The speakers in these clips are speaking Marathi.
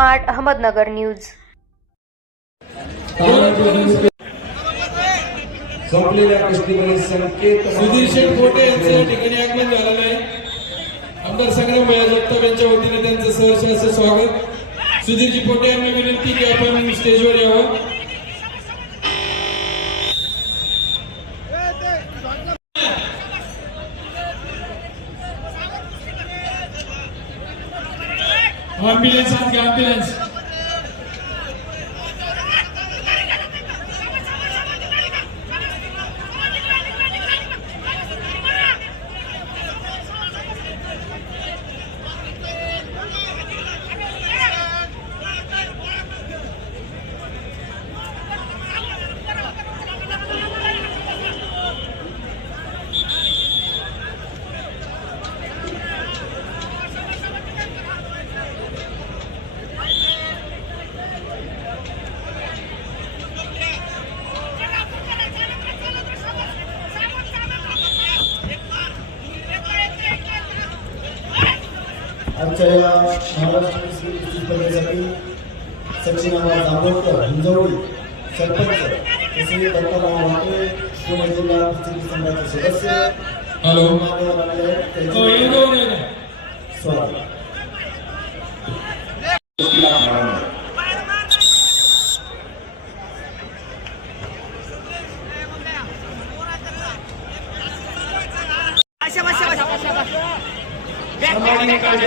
Smart Ahmednagar news. संपलेल्या कुस्तीमध्ये संकेत. सुधीर शेठ कोटे यांचं या ठिकाणी आगमन झालेलं आहे. आमदार संग्राम भैया जगताप यांच्या वतीने त्यांचं सहर्ष असं स्वागत. सुधीरजी पोटे यांनी विनंती की आपण स्टेजवर यावं. ambulance आमच्या या महाराष्ट्र स्पर्धेसाठी सचिन आवाज जांभोळकर हिंजवडी सरपंच तसेच दत्ताराव वाटे पुणे जिल्हा कुस्ती संघाचे सदस्य. हॅलो. मान्यवर आले आहेत. हो त्यांचे येऊन जाऊन येऊन जा. स्वागत संभाजी काळजी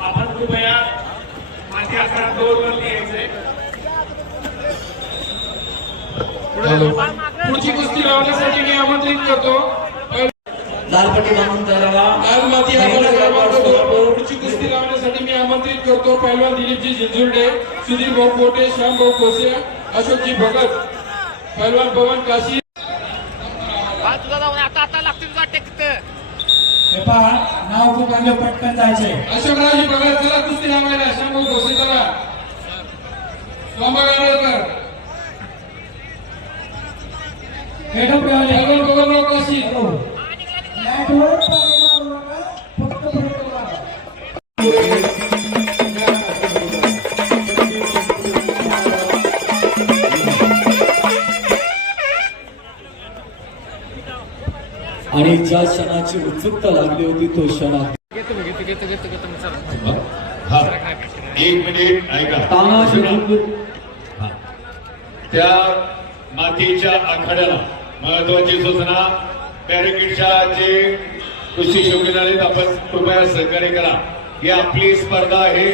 आपण कृपया माझी अकरा दोन वरती यायचंय पुढची कुस्ती लावण्यासाठी मी आमंत्रित करतो. लालपट्टी बांधून लाल माती दोन पुढची कुस्ती लावण्यासाठी मी आमंत्रित करतो. पहिलवान दिलीपजी जिंजुर्डे सुधीर भाऊ कोटे श्याम भाऊ कोसे अशोकजी भगत पहिलवान पवन काशी. हे पहा नाव खूप आलं पटकन जायचंय. अशोकरावजी भगत चला कुस्ती लावायला भाऊ कोसे चला. लावले पहिलवान पवनराव काशी. आणि ज्या क्षणाची उत्सुकता लागली होती तो क्षण एक मिनिट ऐका. त्या मातीच्या आखाड्याला महत्वाची सूचना बॅरिकेडच्या जे कुस्ती शौकीन आहेत आपण कृपया सहकार्य करा. ही आपली स्पर्धा आहे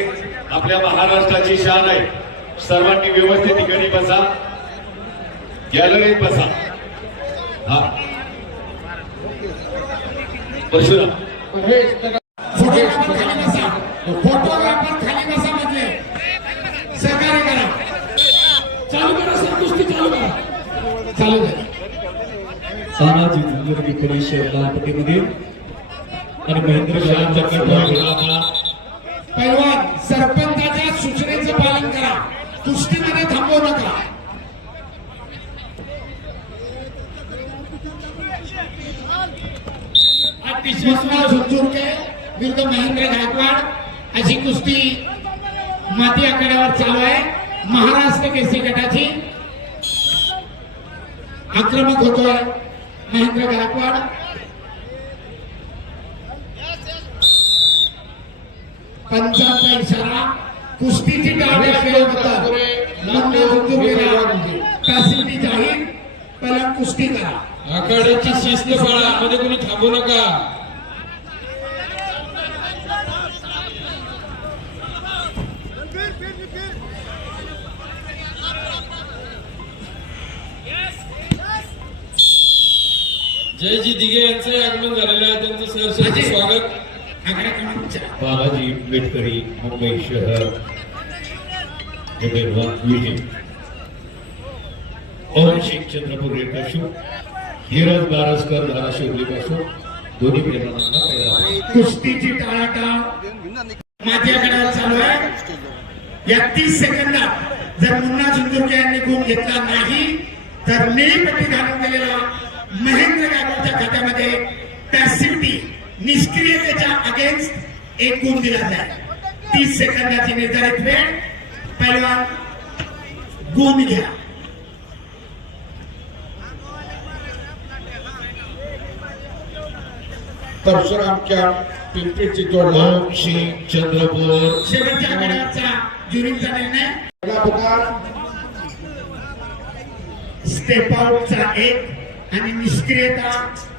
आपल्या महाराष्ट्राची शान आहे. सर्वांनी व्यवस्थित ठिकाणी बसा. गॅलरीत बसा. हा परशुराम फोटोग्राफर खाली बसा म्हटले सहकार्य करा चालू करा सर कुस्ती चालू करा चालू करा तानाजी जिंजुर्गी परिषद लालपट्टीमध्ये आणि महेंद्र जयांच्या कंठावर पैलवान सरपंचाच्या सूचनेचं पालन करा कुस्तीमध्ये थांबवू नका विश्वनाथ झुंझुरके विरुद्ध महेंद्र गायकवाड अशी कुस्ती माती आखाड्यावर चालू आहे. महाराष्ट्र केसरी गटाची आक्रमक होतोय. महेंद्र गायकवाड पंचांचा इशारा कुस्तीची फॅसिलिटी जाहीर पहिला कुस्ती करा. आखाड्याची शिस्त पाळा मध्ये कोणी थांबू नका. जयजी दिघे यांचे आगमन झालेलं आहे. त्यांचं सहर्ष स्वागत. बालाजी बेटकरी मुंबई शहर. पवन शेख चंद्रपूर रेटाशू धीरज बारसकर धाराशिव लिकाशू दोन्ही कुस्तीची टाळाटाळ माझ्याकडे चालू आहे. या तीस सेकंदात जर मुन्ना झुंजुरके यांनी गुण घेतला नाही तर निळीपट्टी घालून गेलेला महेंद्र गायकवाडच्या खात्यामध्ये पॅसिव्हिटी निष्क्रियतेच्या अगेन्स्ट एक गुण दिला जाईल. तीस सेकंदाची निर्धारित वेळ. पहिलवान गुण घ्या. परशुरामच्या पिंपरी ओम श्री चंद्रपूर. शेवटच्या गडाचा ज्युरीचा निर्णय. स्टेप आउटचा एक. आणि निष्क्रियता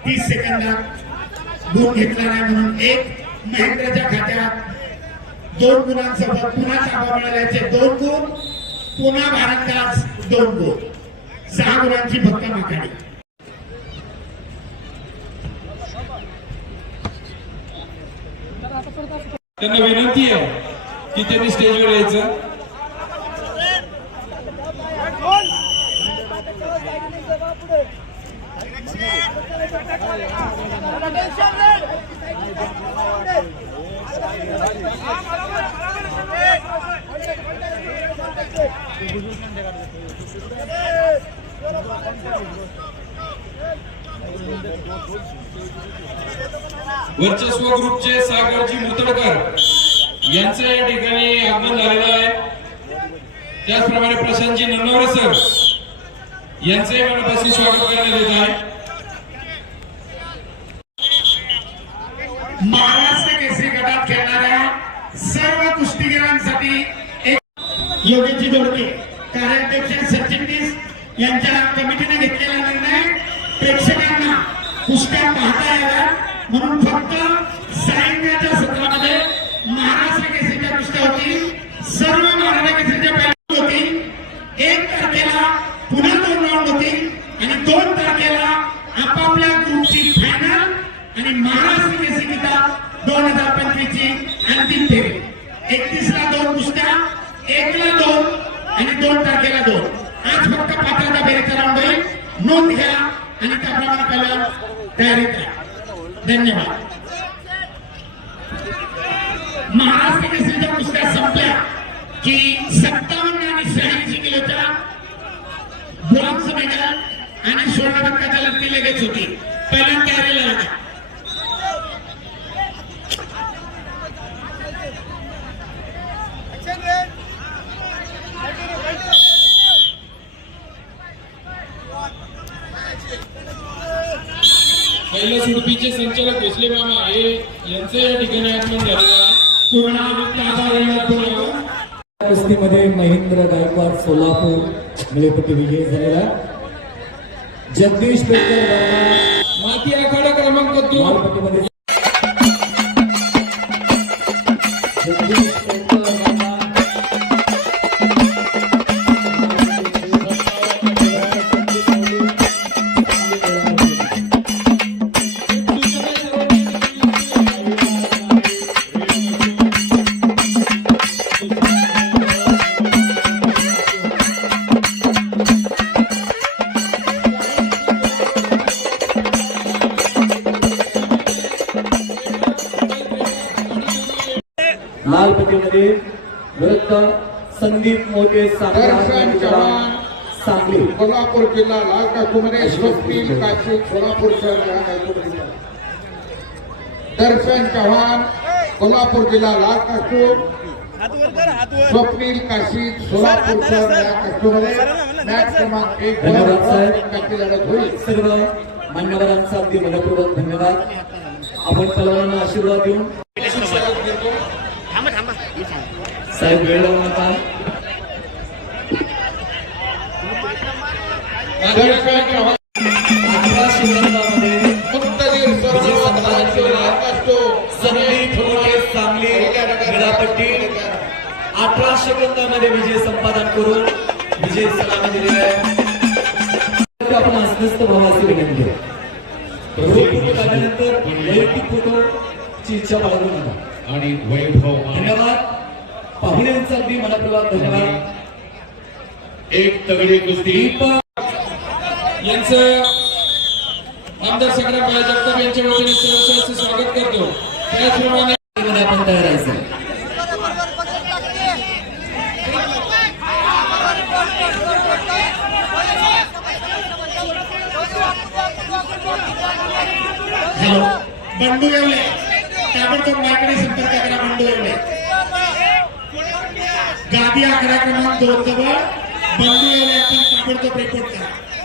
तीस सेकंदात गुण घेतला नाही म्हणून एक महेंद्रच्या खात्यात दोन गुणांसोबत पुन्हा चाबा मिळाल्याचे दोन गुण पुन्हा भारंदाज दोन गुण. सहा गुणांची फक्त माखाडी त्यांना विनंती आहे हो, की त्यांनी स्टेजवर यायचं. वर्चस्व ग्रुपचे सागरजी मुतडकर यांचं या ठिकाणी आगमन झालेलं आहे. त्याचप्रमाणे प्रशांतजी नन्नावरे सर यांचंही मनापासून स्वागत करण्यात येत आहे. महाराष्ट्र केसरी गटात खेळणाऱ्या सर्व कुस्तीगिरांसाठी एक योग्यची जोडके कार्याध्यक्ष सचिन यांच्या कमिटीने घेतलेला निर्णय. प्रेक्षकांना कुस्त्या पाहता याव्या म्हणून फक्त सायंकाळच्या सत्रामध्ये महाराष्ट्र केसरीच्या कुस्त्या होतील सर्व महाराष्ट्र केसरीच्या पहिल्या होतील एक तारखेला पुन्हा दोन राऊंड होतील आणि दोन तारखेला आपापल्या ग्रुपची फायनल आणि महाराष्ट्र केसरी किताब दोन हजार पंचवीस ची अंतिम फेरी एकतीस ला दोन कुस्त्या एकला दोन आणि दोन तारखेला दोन. आज फक्त पात्रता फेरीचा राऊंड होईल. नोंद घ्या आणि त्याप्रमाणे पहिला तयारीत राहा. धन्यवाद. महाराष्ट्र केसरीच्या कुस्त्या संपल्या की सत्तावन्न आणि शहाऐंशी किलोच्या ब्रॉन्झ मेडल आणि सोळा पदकाच्या लढती लगेच होती. पहिल्या तयारीला लागा. सुडपीचे संचालक भोसले मामा हे यांचं या ठिकाणी आगमन झालेलं आहे. कुस्तीमध्ये महेंद्र गायकवाड सोलापूर मिळेपट्टी विजयी झालेला जगदीश वर्मा माती आखाडा क्रमांक दोन. जगदीश पेडकर संदीप मोठे सांगली. कोल्हापूर जिल्हा लाल काकूमध्ये स्वप्नील काशी सोलापूर शहर दर्शन चव्हाण कोल्हापूर जिल्हा लाल काकू स्वप्नील काशी सोलापूर शहर काकूमध्ये मॅच क्रमांक एक. एकाची लढत होईल. सर्व मान्यवरांचा अगदी मनपूर्वक धन्यवाद. आपण पलवानांना आशीर्वाद देऊन थांबा थांबा. साहेब वेळ लावू नका अठरा विजय सेकंदामध्ये संपादन करून विजय सलामी दिलेला आहे. आपण अस्वस्थ भावाची विनंती आहे. ग्रुप फोटो काढल्यानंतर वैयक्तिक फोटोची इच्छा बाळगू नका. आणि वैभव धन्यवाद. पाहुण्यांचा अगदी मनापूर्वक धन्यवाद एक तगडी कुस्ती. यांचं आमदार संग्राम भाई जगताप यांच्या वतीने स्वागत करतो. त्याचप्रमाणे आपण तयार आहे. हॅलो. बंडू येवले. ताबडतोब मायकडे संपर्क करा बंडू येवले? गादी आकडा क्रमांक दोन जवळ बंडू येऊन आपण ताबडतोब रिपोर्ट करा